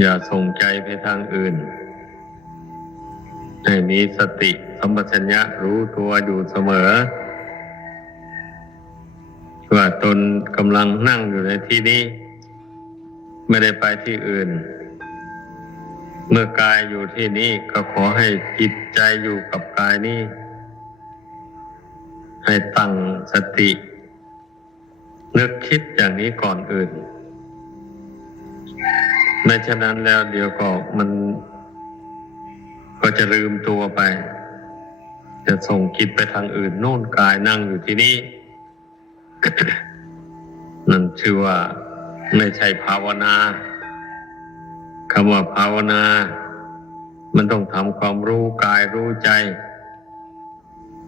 อย่าส่งใจไปทางอื่น ให้มีสติสัมปชัญญะรู้ตัวอยู่เสมอว่าตนกำลังนั่งอยู่ในที่นี้ ไม่ได้ไปที่อื่น เมื่อกายอยู่ที่นี้ก็ขอให้จิตใจอยู่กับกายนี้ ให้ตั้งสติ นึกคิดอย่างนี้ก่อนอื่น ไม่ฉะนั้นแล้วเดี๋ยวก็มัน ก็จะลืมตัวไป จะส่งคิดไปทางอื่นโน่นกายนั่งอยู่ที่นี่นั่นชื่อว่าไม่ใช่ภาวนาคำว่าภาวนา มันต้องทำความรู้กายรู้ใจ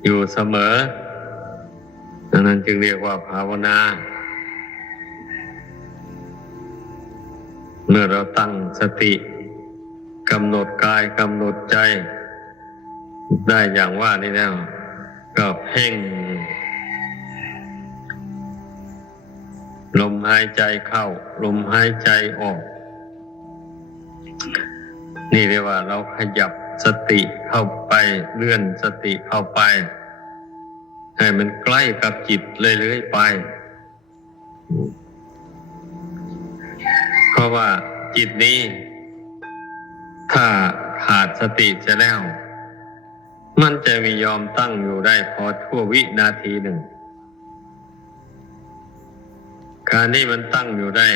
อยู่เสมอดังนั้นจึงเรียกว่าภาวนา เมื่อเราตั้งสติกำหนดกายกำหนดใจ ได้อย่างว่านี้แล้ว ก็เพ่ง ลมหายใจเข้า ลมหายใจออก นี่เรียกว่าเราขยับสติเข้าไปเลื่อนสติเข้าไป ให้มันใกล้กับจิตเรื่อยๆไป เพราะว่าจิตนี้ ถ้าขาดสติจะแล้ว มันจะไมียอมตั้งอยู่ได้พอชั่ววินาทีหนึ่ง การที่มันตั้งอยู่ได้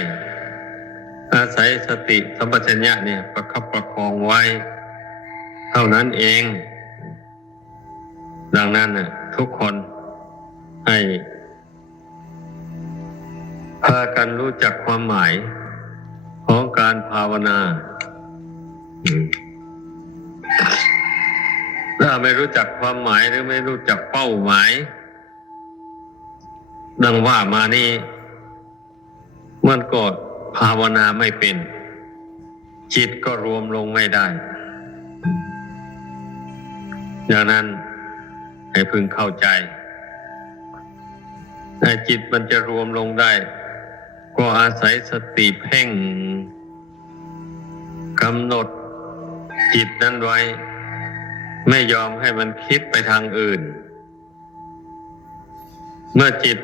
อาศัยสติสัมปชัญญะเนี่ยประคับประคองไว้ เท่านั้นเอง ดังนั้นน่ะทุกคนให้พากันรู้จักความหมาย ของการภาวนา ถ้าไม่รู้จักความหมายหรือไม่รู้จักเป้าหมาย ดังว่ามานี่ มันก็ภาวนาไม่เป็น จิตก็รวมลงไม่ได้ดังนั้นให้พึงเข้าใจแต่จิตมันจะรวมลงได้ ก็อาศัยสติเพ่งกำหนดจิตนั้นไว้ ไม่ยอมให้มันคิดไปทางอื่น เมื่อจิต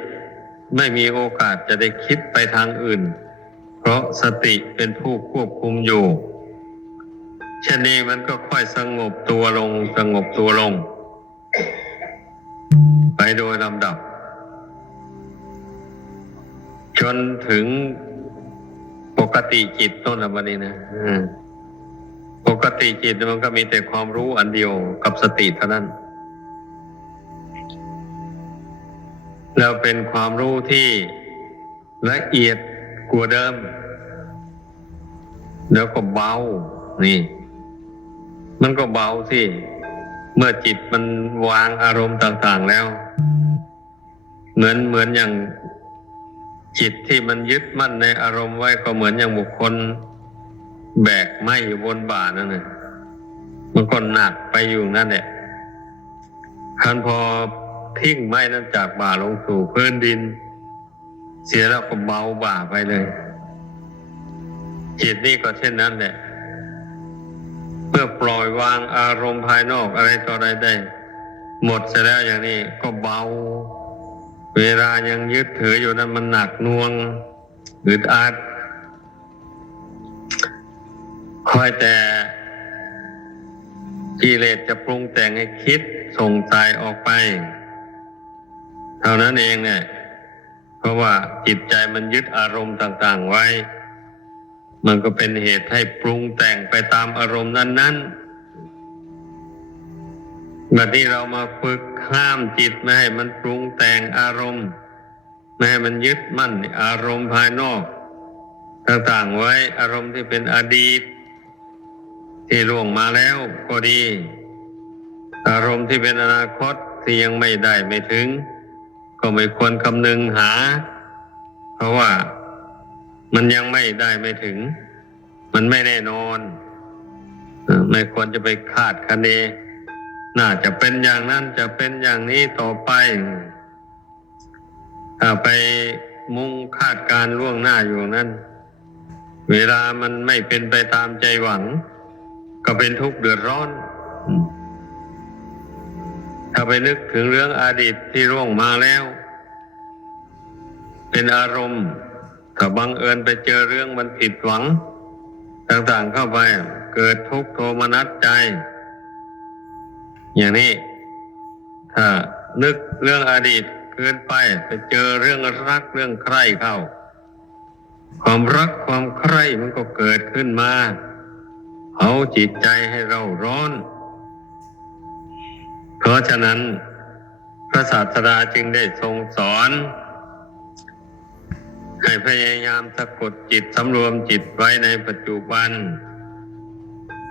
ไม่มีโอกาสจะได้คิดไปทางอื่น เพราะสติเป็นผู้ควบคุมอยู่เช่นนี้มันก็ค่อยสงบตัวลง สงบตัวลง ไปโดยลำดับ จนถึงปกติจิตต้นละบันนี้นะปกติจิตมันก็มีแต่ความรู้อันเดียวกับสติเท่านั้น แล้วเป็นความรู้ที่ละเอียดกว่าเดิม แล้วก็เบา นี่ มันก็เบาสิ เมื่อจิตมันวางอารมณ์ต่าง ๆแล้ว เหมือนเหมือนอย่าง จิตที่มันยึดมั่นในอารมณ์ไว้ก็เหมือนอย่างบุคคล แบกไม้อยู่บนบ่านั่นน่ะมันก็หนักไปอยู่นั่นแหละคันพอทิ้งไม้นั้นจากบ่าลงสู่พื้นดิน เสียแล้วก็เบาบ่าไปเลย จิตนี่ก็เช่นนั้นแหละเมื่อปล่อยวางอารมณ์ภายนอกอะไรต่ออะไรได้ หมดเสร็จแล้วอย่างนี้ก็เบา เวลายังยึดถืออยู่นั้นมันหนักน่วงอึดอัดคอยแต่กิเลสจะปรุงแต่งให้คิดส่งใจออกไป เท่านั้นเองเนี่ย เพราะว่าจิตใจมันยึดอารมณ์ต่าง ๆไว้ มันก็เป็นเหตุให้ปรุงแต่งไปตามอารมณ์นั้น ๆ บัดนี้เรามาฝึกห้ามจิตไม่ให้มันปรุงแต่งอารมณ์ ไม่ให้มันยึดมั่นอารมณ์ภายนอก ต่างๆไว้อารมณ์ที่เป็นอดีต ที่ล่วงมาแล้วก็ดี อารมณ์ที่เป็นอนาคตที่ยังไม่ได้ไม่ถึง ก็ไม่ควรคำนึงหา เพราะว่ามันยังไม่ได้ไม่ถึง มันไม่แน่นอน ไม่ควรจะไปคาดคะเน น่าจะเป็นอย่างนั้นจะเป็นอย่างนี้ต่อไป ถ้าไปมุ่งคาดการล่วงหน้าอยู่นั้น เวลามันไม่เป็นไปตามใจหวัง ก็เป็นทุกข์เดือดร้อน ถ้าไปนึกถึงเรื่องอดีตที่ร่วงมาแล้ว เป็นอารมณ์ถ้าบังเอิญไปเจอเรื่องมันผิดหวัง ต่างๆเข้าไป เกิดทุกข์โทมนัสใจ อย่างนี้ ถ้านึกเรื่องอดีตเกินไปไปเจอเรื่องรักเรื่องใคร่เข้า ความรักความใคร่มันก็เกิดขึ้นมาเอาจิตใจให้เราร้อน เพราะฉะนั้น พระศาสดาจึงได้ทรงสอน ให้พยายามสะกดจิตสำรวมจิตไว้ในปัจจุบัน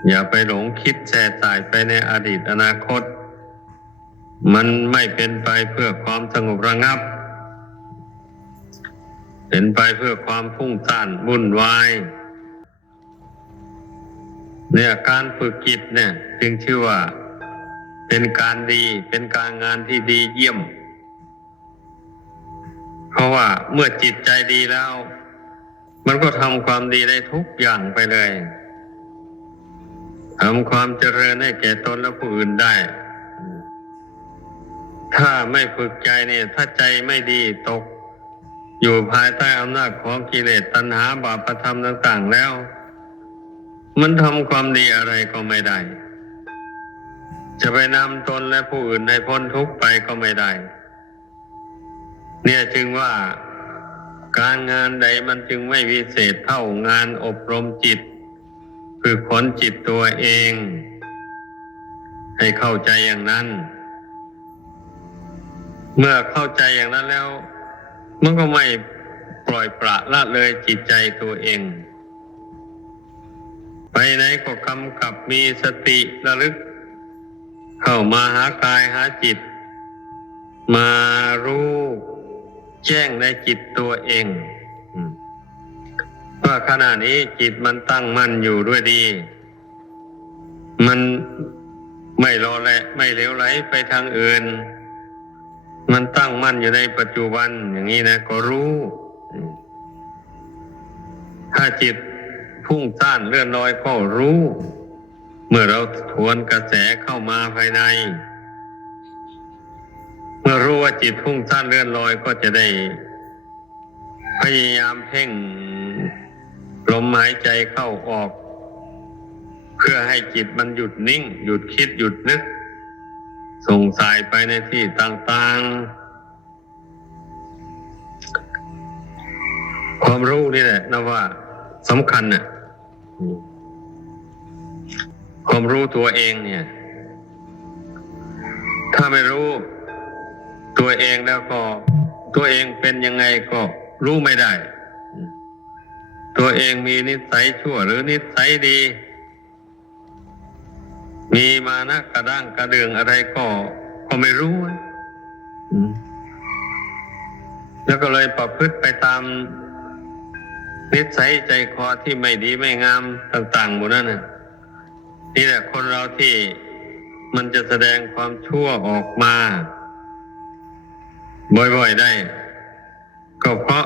อย่าไปหลงคิดแส่สายไปในอดีตอนาคต มันไม่เป็นไปเพื่อความสงบระงับ เป็นไปเพื่อความพุ่งซ่านวุ่นวาย เนี่ยการฝึกจิตเนี่ยจึงชื่อว่าเป็นการดีเป็นการงานที่ดีเยี่ยม เพราะว่าเมื่อจิตใจดีแล้ว มันก็ทำความดีได้ทุกอย่างไปเลย ทำความเจริญให้แก่ตนและผู้อื่นได้ ถ้าไม่ฝึกใจเนี่ย ถ้าใจไม่ดีตก อยู่ภายใต้อำนาจของกิเลสตัณหาบาปธรรมต่างๆแล้ว มันทำความดีอะไรก็ไม่ได้ จะไปนำตนและผู้อื่นในพ้นทุกข์ไปก็ไม่ได้ เนี่ยจึงว่าการงานใดมันจึงไม่วิเศษเท่างานอบรมจิต คือขนจิตตัวเอง ให้เข้าใจอย่างนั้น เมื่อเข้าใจอย่างนั้นแล้ว มันก็ไม่ปล่อยปละละเลยจิตใจตัวเอง ไปไหนก็กำกับมีสติระลึก เข้ามาหากายหาจิต มารู้แจ้งในจิตตัวเอง ว่าขณะนี้จิตมันตั้งมั่นอยู่ด้วยดี มันไม่รอแหละ ไม่เหลวไหลไปทางอื่น มันตั้งมั่นอยู่ในปัจจุบันอย่างนี้นะ ก็รู้ ถ้าจิตพุ่งซ่านเลื่อนลอยก็รู้ เมื่อเราทวนกระแสเข้ามาภายใน เมื่อรู้ว่าจิตพุ่งซ่านเลื่อนลอยก็จะได้ พยายามเพ่ง ลมหายใจเข้าออก เพื่อให้จิตมันหยุดนิ่ง หยุดคิดหยุดนึก ส่งสายไปในที่ต่างๆ ความรู้นี่แหละนะว่าสำคัญน่ะความรู้ตัวเองเนี่ย ถ้าไม่รู้ตัวเองแล้วก็ ตัวเองเป็นยังไงก็รู้ไม่ได้ ตัวเองมีนิสัยชั่วหรือนิสัยดี มีมานะกระด้างกระเดืองอะไรก็ก็ไม่รู้อะอืมแล้วก็เลยประพฤติไปตามนิสัยใจคอที่ไม่ดีไม่งามต่างๆหมดนั่นน่ะนี่แหละคนเราที่มันจะแสดงความชั่วออกมา บ่อยๆได้ ก็เพราะ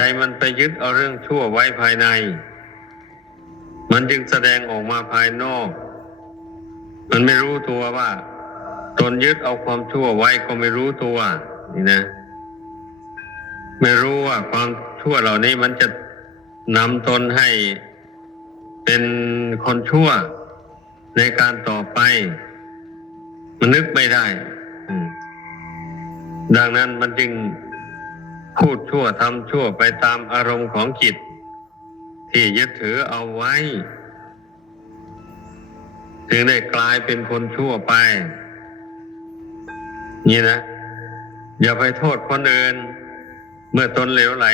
ใจมันไปยึดเอาเรื่องชั่วไว้ภายใน มันจึงแสดงออกมาภายนอก มันไม่รู้ตัวว่า ตนยึดเอาความชั่วไว้ก็ไม่รู้ตัว นี่นะ ไม่รู้ว่าความชั่วเหล่านี้มันจะนำตนให้เป็นคนชั่วในการต่อไป มันนึกไม่ได้ ดังนั้นมันจึง พูดชั่วทำชั่วไปตามอารมณ์ของจิต ที่ยึดถือเอาไว้จึงได้กลายเป็นคนชั่วไป นี่นะ อย่าไปโทษคนอื่น เมื่อตนเหลวไหล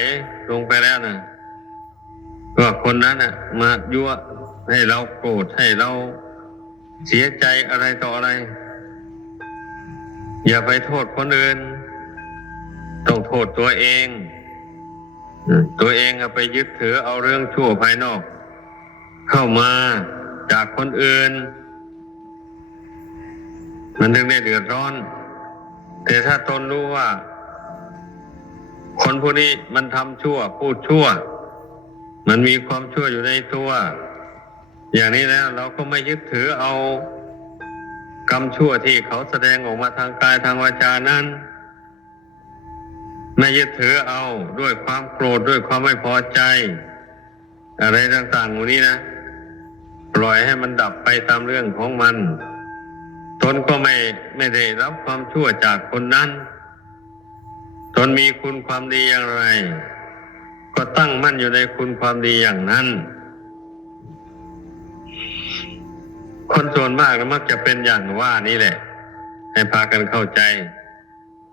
ลงไปแล้วนะก็คนนั้นน่ะมายั่วให้เราโกรธให้เราเสียใจอะไรต่ออะไร อย่าไปโทษคนอื่น ต้องโทษตัวเองอืมตัวเองอะไปยึดถือเอาเรื่องชั่วภายนอก เข้ามาจากคนอื่น มันถึงได้เดือดร้อน แต่ถ้าตนรู้ว่า คนผู้นี้มันทำชั่ว พูดชั่ว มันมีความชั่วอยู่ในตัว อย่างนี้แล้วเราก็ไม่ยึดถือเอากรรมชั่วที่เขาแสดงออกมาทางกายทางวาจานั้น ไม่ยึดถือเอาด้วยความโกรธด้วยความไม่พอใจ อะไรต่างๆหมดนี้นะปล่อยให้มันดับไปตามเรื่องของมัน ตนก็ไม่ไม่ได้รับความชั่วจากคนนั้น ตนมีคุณความดีอย่างไร ก็ตั้งมั่นอยู่ในคุณความดีอย่างนั้น คนส่วนมากมักจะเป็นอย่างว่านี่แหละ ให้พากันเข้าใจ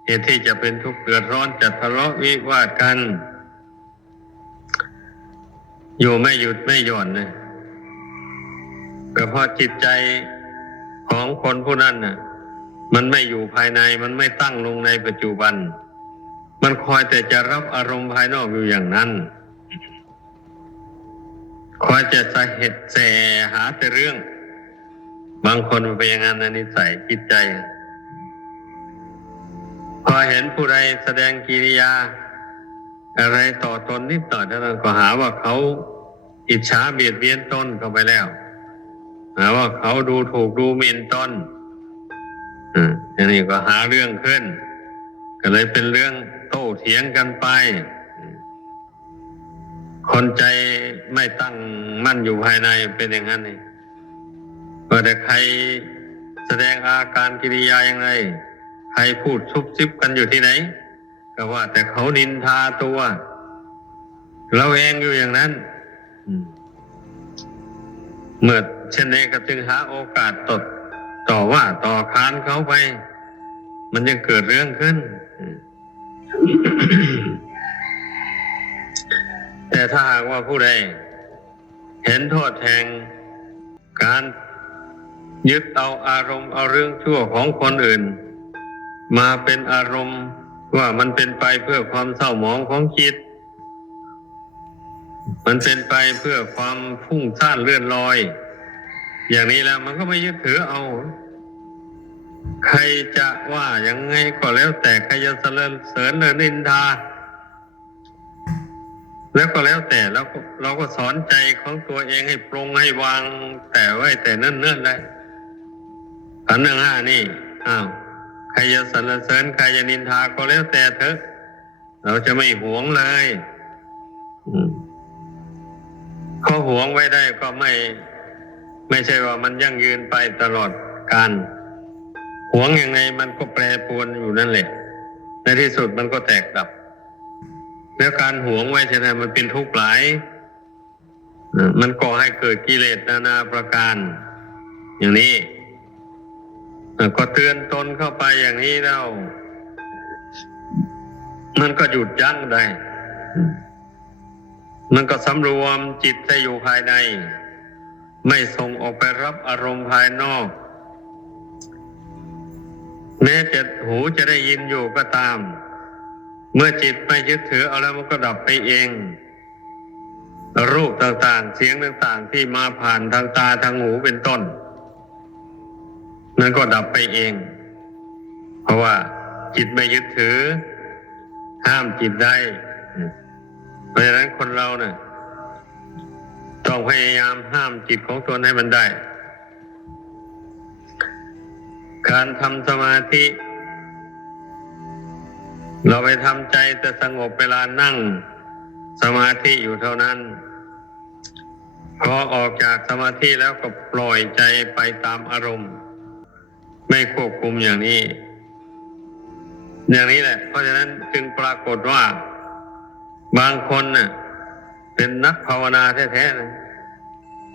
เหตุที่จะเป็นทุกข์เดือดร้อนจะทะเลาะวิวาทกัน อยู่ไม่หยุดไม่หย่อนนะก็เพราะจิตใจของคนผู้นั้นน่ะ มันไม่อยู่ภายในมันไม่ตั้งลงในปัจจุบัน มันคอยแต่จะรับอารมณ์ภายนอกอยู่อย่างนั้น คอยจะสะเหตุแสหาแต่เรื่อง บางคนเป็นอย่างนั้นนิสัยจิตใจ พอเห็นผู้ใดแสดงกิริยา อะไรต่อตนนิดหน่อยเท่านั้นก็หาว่าเขาอิจฉาเบียดเบียนตนเข้าไปแล้วหาว่าเขาดูถูกดูหมิ่นตนอันนี้ก็หาเรื่องขึ้น ก็เลยเป็นเรื่องโต้เถียงกันไป คนใจไม่ตั้งมั่นอยู่ภายในเป็นอย่างนั้นนี่ว่าแต่ใครแสดงอาการกิริยาอย่างไร ใครพูดซุบซิบกันอยู่ที่ไหน ก็ว่า แต่เขานินทาตัวเราเองอยู่อย่างนั้นเมื่อเช่นนี้ก็จึงหาโอกาสตดต่อว่าต่อค้านเขาไป มันจะเกิดเรื่องขึ้น แต่ถ้าหากว่าผู้ใดเห็นโทษแห่งการยึดเอาอารมณ์เอาเรื่องชั่วของคนอื่น มาเป็นอารมณ์ว่ามันเป็นไปเพื่อความเศร้าหมองของจิต มันเป็นไปเพื่อความฟุ้งซ่านเลื่อนลอย อย่างนี้แล้วมันก็ไม่ยึดถือเอา ใครจะว่ายังไงก็แล้วแต่ใครจะเสริญเสริญหรือนินทา แล้วก็แล้วแต่เราก็เราก็สอนใจของตัวเองให้ปรงให้วางแต่ไว้แต่เนิ่นๆเลยขันหนึ่งห้านี่อ้าว ใครจะสรรเสริญใครจะนินทาก็แล้วแต่เถอะ เราจะไม่หวงเลยเขาหวงไว้ได้ก็ไม่ ไม่ใช่ว่ามันยั่งยืนไปตลอดการหวงยังไงมันก็แปรปรวนอยู่นั่นแหละ ในที่สุดมันก็แตกดับ แล้วการหวงไว้ใช่ไหมมันเป็นทุกข์หลายมันก่อให้เกิดกิเลสนานาประการ อย่างนี้ ก็เตือนตนเข้าไปอย่างนี้แล้วมันก็หยุดยั้งได้มมันก็สำรวมจิตให้อยู่ภายใน ไม่ส่งออกไปรับอารมณ์ภายนอก แม้จะหูจะได้ยินอยู่ก็ตาม เมื่อจิตไม่ยึดถือเอาแล้วมันก็ดับไปเอง รูปต่างๆ เสียงต่างๆ ที่มาผ่านทางตาทางหูเป็นต้น นั่นก็ดับไปเอง เพราะว่าจิตไม่ยึดถือ ห้ามจิตได้ เพราะฉะนั้นคนเราเนะ่ะต้องพยายามห้ามจิตของตนให้มันได้ การทำสมาธิ เราไปทำใจแต่สงบเวลานั่ง สมาธิอยู่เท่านั้นพอออกจากสมาธิแล้วก็ปล่อยใจไปตามอารมณ์ ไม่ควบคุมอย่างนี้ อย่างนี้แหละ เพราะฉะนั้นจึงปรากฏว่า บางคนน่ะ เป็นนักภาวนาแท้ๆนะ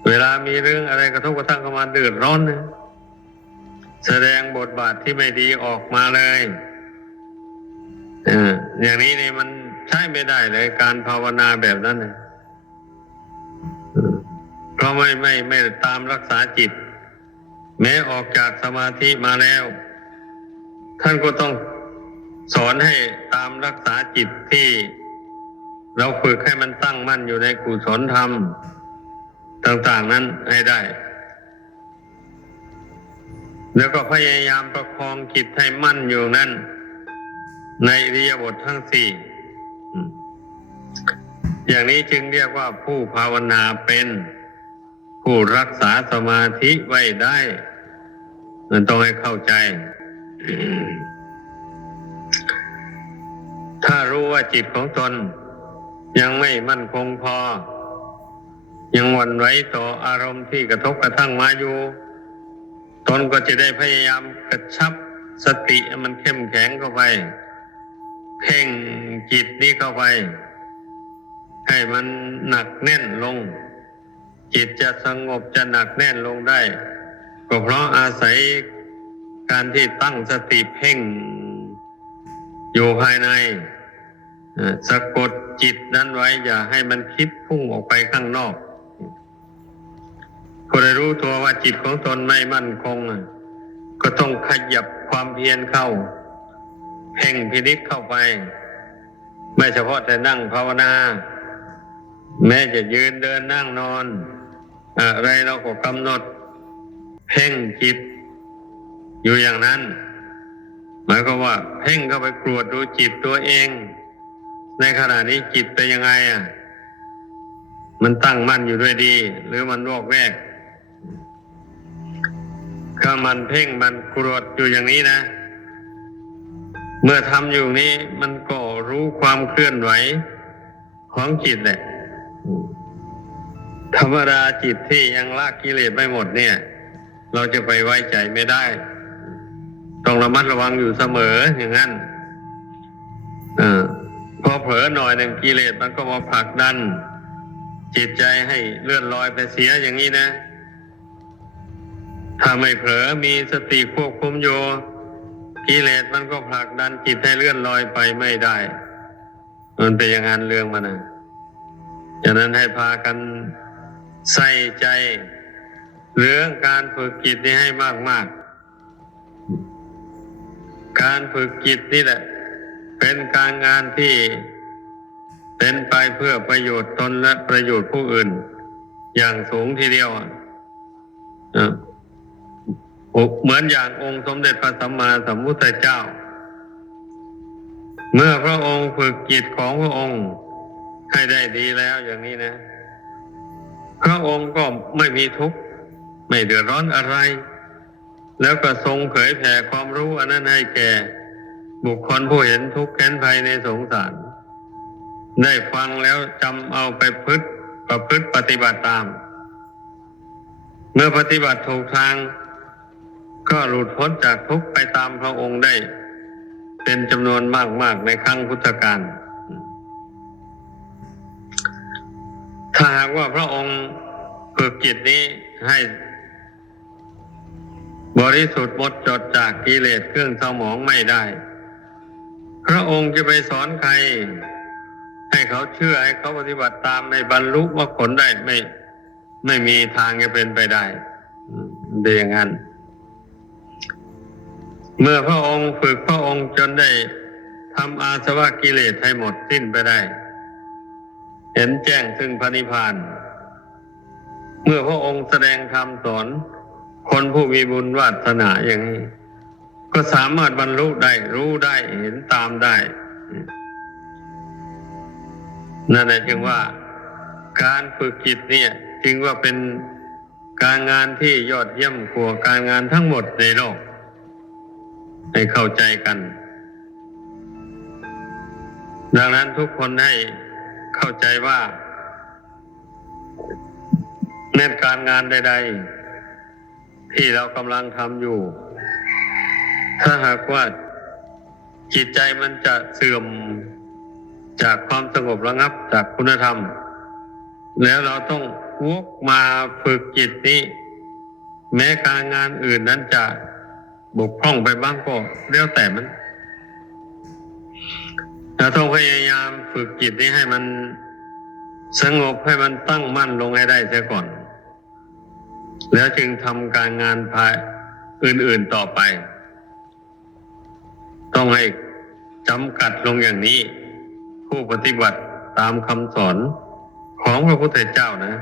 เวลามีเรื่องอะไรกระทบกระทั่งเข้ามาเดือดร้อนนะแสดงบทบาทที่ไม่ดีออกมาเลยอออย่างนี้เนี่ยมันใช้ไม่ได้เลย การภาวนาแบบนั้นนะเออเพราะไม่ไม่ไม่ตามรักษาจิต แม้ออกจากสมาธิมาแล้ว ท่านก็ต้องสอนให้ตามรักษาจิตที่ เราฝึกให้มันตั้งมั่นอยู่ในกุศลธรรม ต่าง ๆนั้นให้ได้ แล้วก็พยายามประคองจิตให้มั่นอยู่นั้น ในอริยาบถทั้งสี่อย่างนี้จึงเรียกว่าผู้ภาวนาเป็น ผู้รักษาสมาธิไว้ได้มันต้องให้เข้าใจ ถ้ารู้ว่าจิตของตน ยังไม่มั่นคงพอ ยังวันไหวต่ออารมณ์ที่กระทบกระทั่งมาอยู่ ตนก็จะได้พยายามกระชับสติให้มันเข้มแข็งเข้าไป เพ่งจิตนี้เข้าไป ให้มันหนักแน่นลง จิตจะสงบจะหนักแน่นลงได้ ก็เพราะอาศัยการที่ตั้งสติเพ่งอยู่ภายในสะกดจิตนั้นไว้ อย่าให้มันคิดพุ่งออกไปข้างนอกพอได้รู้ตัวว่าจิตของตนไม่มั่นคง ก็ต้องขยับความเพียรเข้าเพ่งพินิษเข้าไป ไม่เฉพาะแต่นั่งภาวนา แม้จะยืนเดินนั่งนอน อะไรเราก็กำหนด เพ่งจิต อยู่อย่างนั้น หมายความว่า เพ่งเข้าไปกรวดดูจิตตัวเอง ในขณะนี้จิตเป็นยังไงอะมันตั้งมั่นอยู่ด้วยดี หรือมันวอกแวกก็มันเพ่งมันกรวดอยู่อย่างนี้นะ เมื่อทำอยู่นี้มันก็รู้ความเคลื่อนไหวของจิตแหละ ธรรมดาจิตที่ยังละกิเลสไม่หมดเนี่ย เราจะไปไว้ใจไม่ได้ ต้องระมัดระวังอยู่เสมออย่างนั้นอพอเผลอหน่อยหนึ่งกิเลสมันก็มาผลักดัน จิตใจให้เลื่อนลอยไปเสียอย่างนี้นะถ้าไม่เผลอมีสติควบคุมอยู่กิเลสมันก็ผลักดันจิตให้เลื่อนลอยไปไม่ได้ มันเป็นอย่างนั้นเรื่องมันนะฉะนั้นให้พากัน ใส่ใจเรื่องการฝึกจิตนี้ให้มาก ๆ การฝึกจิตนี่แหละ เป็นการงานที่เป็นไปเพื่อประโยชน์ตนและประโยชน์ผู้อื่น อย่างสูงทีเดียวอะเหมือนอย่างองค์สมเด็จพระสัมมาสัมพุทธเจ้า เมื่อพระองค์ฝึกจิตของพระองค์ให้ได้ดีแล้วอย่างนี้นะ พระองค์ก็ไม่มีทุกข์ไม่เดือดร้อนอะไร แล้วก็ทรงเผยแผ่ความรู้อันนั้นให้แก่ บุคคลผู้เห็นทุกข์เห็นภัยในสงสาร ได้ฟังแล้วจำเอาไปพฤติประพฤติปฏิบัติตาม เมื่อปฏิบัติถูกทาง ก็หลุดพ้นจากทุกข์ไปตามพระองค์ได้ เป็นจำนวนมากๆในครั้งพุทธกาล ถ้าหากว่าพระองค์ฝึกจิตนี้ให้ บริสุทธิ์หมดจดจากกิเลสเครื่องเศร้าหมองไม่ได้ พระองค์จะไปสอนใคร ให้เขาเชื่อให้เขาปฏิบัติตามในบรรลุมรรคผลได้ไม่ ไม่มีทางจะเป็นไปได้เป็นอย่างนั้น เมื่อพระองค์ฝึกพระองค์จนได้ทำอาสวะกิเลสให้หมดสิ้นไปได้ เห็นแจ้งซึ่งพระนิพพาน เมื่อพระองค์แสดงธรรมสอน คนผู้มีบุญวาสนาอย่างนี้ ก็สามารถบรรลุได้ รู้ได้เห็นตามได้ นั่นแหละจึงว่าการฝึกจิตเนี่ย จึงว่าเป็นการงานที่ยอดเยี่ยมกว่าการงานทั้งหมดในโลก ให้เข้าใจกัน ดังนั้นทุกคนให้ เข้าใจว่าในการงานใด ๆ ที่เรากำลังทำอยู่ ถ้าหากว่าจิตใจมันจะเสื่อมจากความสงบระงับจากคุณธรรม แล้วเราต้องวกมาฝึกจิตนี้ แม้การงานอื่นนั้นจะบกพร่องไปบ้างก็แล้วแต่มัน เราต้องพยายามฝึกจิตนี้ให้มันสงบให้มันตั้งมั่นลงให้ได้เสียก่อน แล้วจึงทำการงานภายอื่นๆต่อไป ต้องให้จำกัดลงอย่างนี้ ผู้ปฏิบัติตามคำสอนของพระพุทธเจ้านะ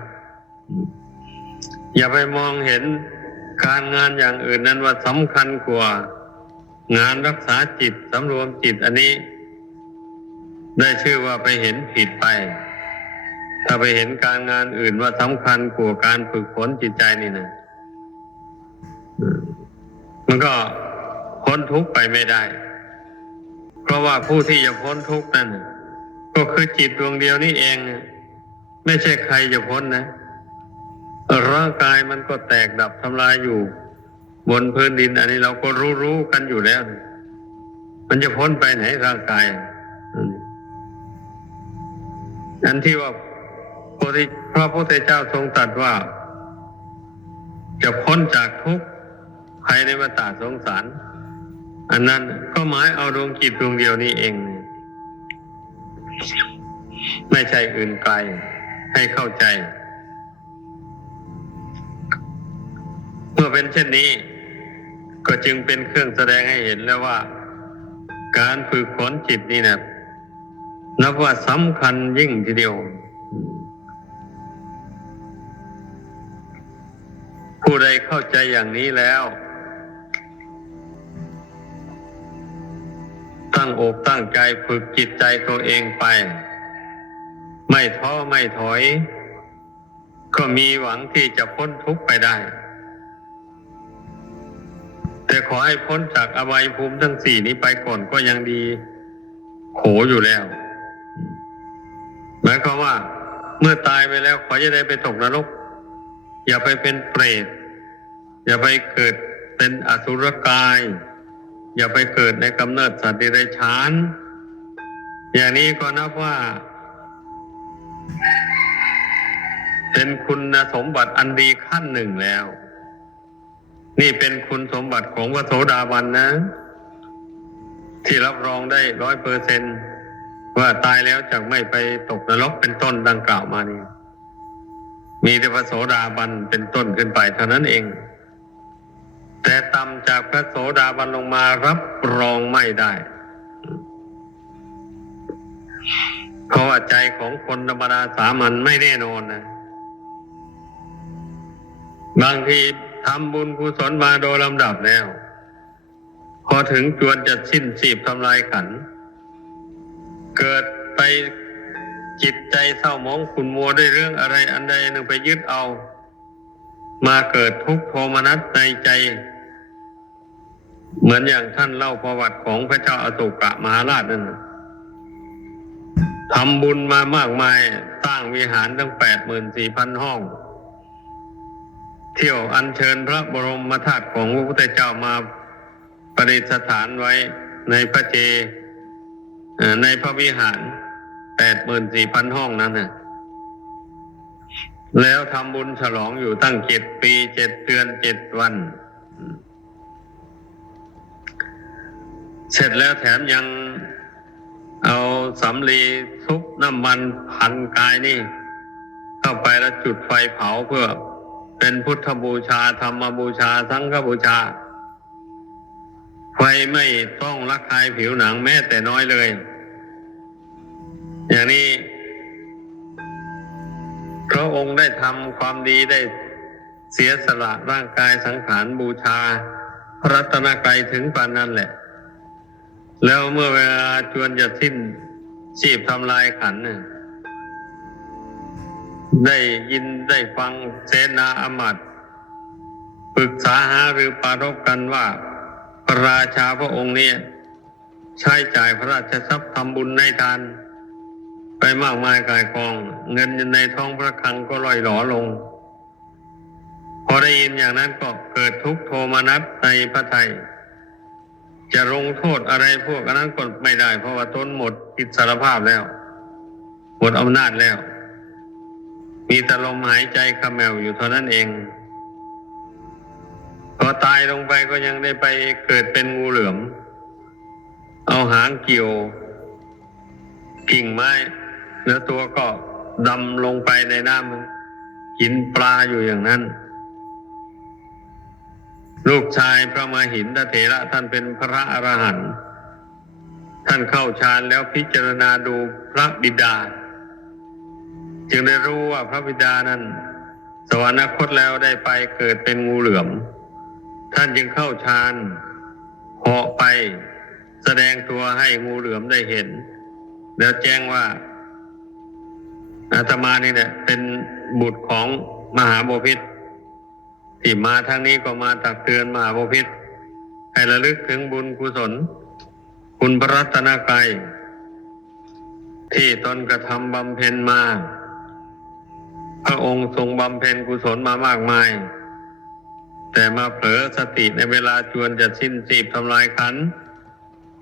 อย่าไปมองเห็นการงานอย่างอื่นนั้นว่าสำคัญกว่า งานรักษาจิตสำรวมจิตอันนี้ ได้ชื่อว่าไปเห็นผิดไป ถ้าไปเห็นการงานอื่นว่าสำคัญกว่าการฝึกฝนจิตใจนี่นะมันก็พ้นทุกข์ไปไม่ได้ เพราะว่าผู้ที่จะพ้นทุกข์นั่นก็คือจิตดวงเดียวนี่เอง ไม่ใช่ใครจะพ้นนะร่างกายมันก็แตกดับทำลายอยู่ บนพื้นดิน อันนี้เราก็รู้รู้ๆกันอยู่แล้ว มันจะพ้นไปไหนร่างกาย อันที่ว่าพระพุทธพระพุทธเจ้าทรงตรัสว่า จะพ้นจากทุกข์ภายในวัฏสงสาร อันนั้นก็หมายเอาดวงจิตดวงเดียวนี้เอง ไม่ใช่อื่นไกลให้เข้าใจเมื่อเป็นเช่นนี้ ก็จึงเป็นเครื่องแสดงให้เห็นแล้วว่า การฝึกฝนจิตนี่นะ นับว่าสำคัญยิ่งทีเดียว ผู้ใดเข้าใจอย่างนี้แล้ว ตั้งอกตั้งใจฝึกจิตใจตัวเองไป ไม่ท้อไม่ถอย ก็มีหวังที่จะพ้นทุกข์ไปได้ แต่ขอให้พ้นจากอบายภูมิทั้งสี่นี้ไปก่อนก็ยังดี โขอยู่แล้ว หมายความว่าเมื่อตายไปแล้วขอจะได้ไปตกนรก อย่าไปเป็นเปรต อย่าไปเกิดเป็นอสุรกาย อย่าไปเกิดในกำเนิดสัตว์เดรัจฉานอย่างนี้ก็นับว่า เป็นคุณสมบัติอันดีขั้นหนึ่งแล้ว นี่เป็นคุณสมบัติของพระโสดาบันนะ ที่รับรองได้ร้อยเปอร์เซ็น ว่าตายแล้วจะไม่ไปตกนรกเป็นต้นดังกล่าวมานี่มีแต่พระโสดาบันเป็นต้นขึ้นไปเท่านั้นเอง แต่ต่ำจากพระโสดาบันลงมารับรองไม่ได้ เพราะว่าใจของคนธรรมดาสามัญไม่แน่นอนนะบางทีทำบุญกุศลมาโดยลำดับแล้ว พอถึงจวนจะสิ้นสีบทำลายขันธ์ เกิดไปจิตใจเศร้าหมองขุนมัวด้วยเรื่องอะไรอันใดหนึ่งไปยึดเอา มาเกิดทุกข์โทมนัสในใจ เหมือนอย่างท่านเล่าประวัติของพระเจ้าอโศกะมหาราชนั่นทำบุญมามากมายสร้างวิหารตั้งแปดหมื่นสี่พันห้อง เที่ยวอัญเชิญพระบรมธาตุของพระพุทธเจ้ามาประดิษฐานไว้ในพระเจ ในพระวิหารแปดหมื่นสี่พันห้องนั้นน่ะแล้วทำบุญฉลองอยู่ตั้งเจ็ดปีเจ็ดเดือนเจ็ดวัน เสร็จแล้วแถมยังเอาสำลีทุบน้ำมันพันกายนี่ เข้าไปแล้วจุดไฟเผาเพื่อเป็นพุทธบูชาธรรมบูชา สังฆบูชา ไฟไม่ต้องรักคายผิวหนังแม้แต่น้อยเลย อย่างนี้พระองค์ได้ทำความดีได้เสียสละร่างกายสังขารบูชา พระรัตนกรัยถึงปานนั้นแหละ แล้วเมื่อเวลาจวนจะสิ้นชีพทำลายขันน่ได้ยินได้ฟังเสนาอมาตย์ปรึกษาหาหรือปรารบกันว่า ระราชาพระองค์เนี่ย ใช้จ่ายพระราชทรัพย์ทำบุญในทาน ไปมากมายกายกอง เงินในท้องพระคลังก็ล่อยหลอลง พอได้ยินอย่างนั้นก็เกิดทุกขโทมนัสในพระไทย จะลงโทษอะไรพวกนนั้นก็ไม่ได้ เพราะว่าตนหมดอิสรภาพแล้ว หมดอำนาจแล้ว มีแต่ลมหายใจขมแมวอยู่เท่านั้นเอง อตายลงไปก็ยังได้ไปเกิดเป็นงูเหลือม เอาหางเกี่ยว กิ่งไม้ แล้วตัวก็ดำลงไปในน้ำกินปลาอยู่อย่างนั้น ลูกชายพระมาหินทเถระท่านเป็นพระอรหันต์ท่านเข้าฌานแล้วพิจารณาดูพระบิดา จึงได้รู้ว่าพระบิดานั้น สวรรคตแล้วได้ไปเกิดเป็นงูเหลือม ท่านจึงเข้าฌานเหาะไป แสดงตัวให้งูเหลือมได้เห็น แล้วแจ้งว่า อาตมานี่แหละเป็นบุตรของมหาโบพิษที่มาทางนี้ก็มาตักเตือนมหาโบพิษให้ระลึกถึงบุญกุศล คุณพระรัตนกรัยที่ตนกระทำบำเพ็ญมา พระองค์ทรงบำเพ็ญกุศลมามากมาย แต่มาเผลอสติในเวลาจวนจะสิ้นสีบทำลายขัน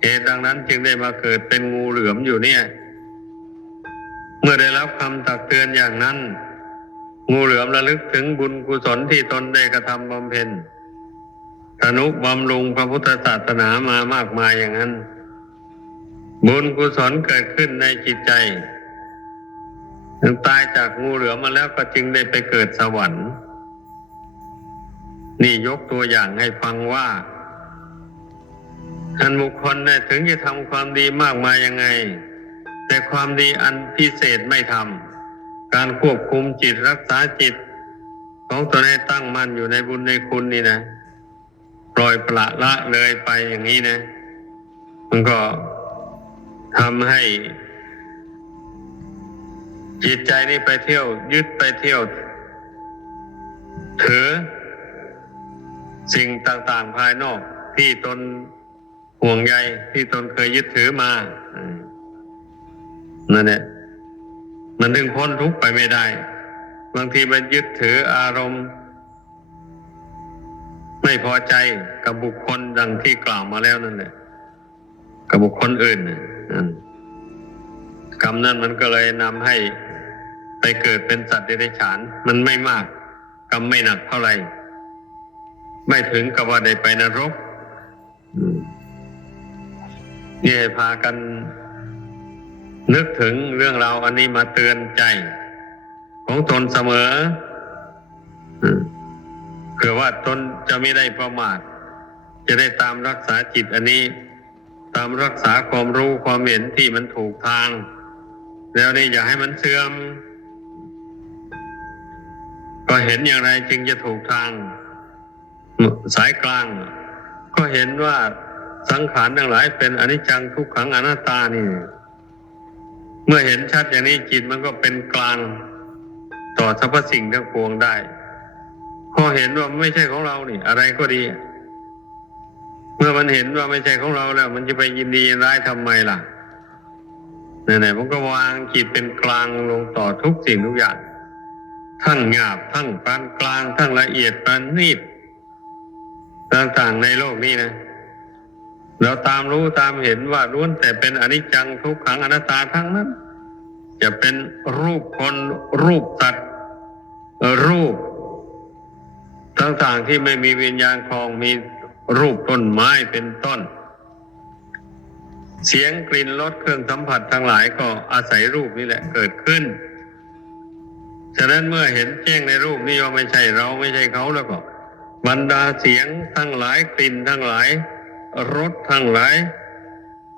เหตุดังนั้นจึงได้มาเกิดเป็นงูเหลือมอยู่เนี่ย เมื่อได้รับคำตักเตือนอย่างนั้น งูเหลือมระลึกถึงบุญกุศลที่ตนได้กระทำบำเพ็ญธนุบำรุงพระพุทธศาสนามามากมายอย่างนั้น บุญกุศลเกิดขึ้นในจิตใจถึงตายจากงูเหลือมมาแล้วก็จึงได้ไปเกิดสวรรค์ นี่ยกตัวอย่างให้ฟังว่าอันบุคคลเนี่ยถึงจะทำความดีมากมายยังไง แต่ความดีอันพิเศษไม่ทำการควบคุมจิตรักษาจิต ของตนให้ตั้งมั่นอยู่ในบุญในคุณนี่นะปล่อยปละละเลยไปอย่างนี้นะ มันก็ทำให้ จิตใจนี่ไปเที่ยว ยึดไปเที่ยวถือ สิ่งต่างๆภายนอกที่ตนห่วงใยที่ตนเคยยึดถือมานั่นแหละมันดึงพ้นทุกข์ไปไม่ได้ บางทีมันยึดถืออารมณ์ ไม่พอใจกับบุคคลดังที่กล่าวมาแล้วนั่นแหละกับบุคคลอื่นกรรมนั้นมันก็เลยนำให้ไปเกิดเป็นสัตว์เดรัจฉาน มันไม่มาก กรรมไม่หนักเท่าไหร่ ไม่ถึงกับว่าได้ไปนรกอืมนี่ให้พากัน นึกถึงเรื่องราวอันนี้มาเตือนใจ ของตนเสมออืมเผื่อว่าตนจะไม่ได้ประมาท จะได้ตามรักษาจิตอันนี้ ตามรักษาความรู้ความเห็นที่มันถูกทาง แล้วนี่อย่าให้มันเสื่อม ก็เห็นอย่างไรจึงจะถูกทาง สายกลาง ก็เห็นว่าสังขารทั้งหลายเป็นอนิจจังทุกขังอนัตตานี่ เมื่อเห็นชัดอย่างนี้จิตมันก็เป็นกลาง ต่อสรรพสิ่งทั้งปวงได้พอเห็นว่าไม่ใช่ของเรานี่ อะไรก็ดี เมื่อมันเห็นว่าไม่ใช่ของเราแล้ว มันจะไปยินดียินร้ายทำไมล่ะไหนๆมันก็วางจิตเป็นกลางลงต่อทุกสิ่งทุกอย่าง ทั้งหยาบทั้งปานกลาง ทั้งละเอียดปานนิด ต่างๆในโลกนี้นะ เราตามรู้ตามเห็นว่าล้วนแต่เป็นอนิจจังทุกขังอนัตตาทั้งนั้น จะเป็นรูปคนรูปสัตว์รูปต่างๆที่ไม่มีวิญญาณครองมีรูปต้นไม้เป็นต้น เสียงกลิ่นรสเครื่องสัมผัสทั้งหลายก็อาศัยรูปนี่แหละเกิดขึ้น ฉะนั้นเมื่อเห็นแจ้งในรูปนี้ว่าไม่ใช่เราไม่ใช่เขาแล้วก็ บรรดาเสียงทั้งหลายกลิ่นทั้งหลายรสทั้งหลาย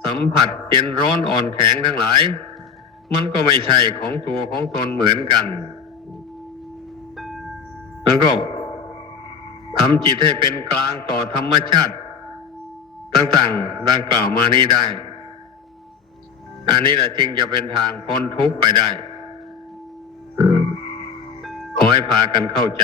สัมผัสเย็นร้อนอ่อนแข็งทั้งหลาย มันก็ไม่ใช่ของตัวของตนเหมือนกัน แล้วก็ทำจิตให้เป็นกลางต่อธรรมชาติ ต่างๆดังกล่าวมานี้ได้ อันนี้แหละจึงจะเป็นทางพ้นทุกข์ไปได้ขอให้พากันเข้าใจ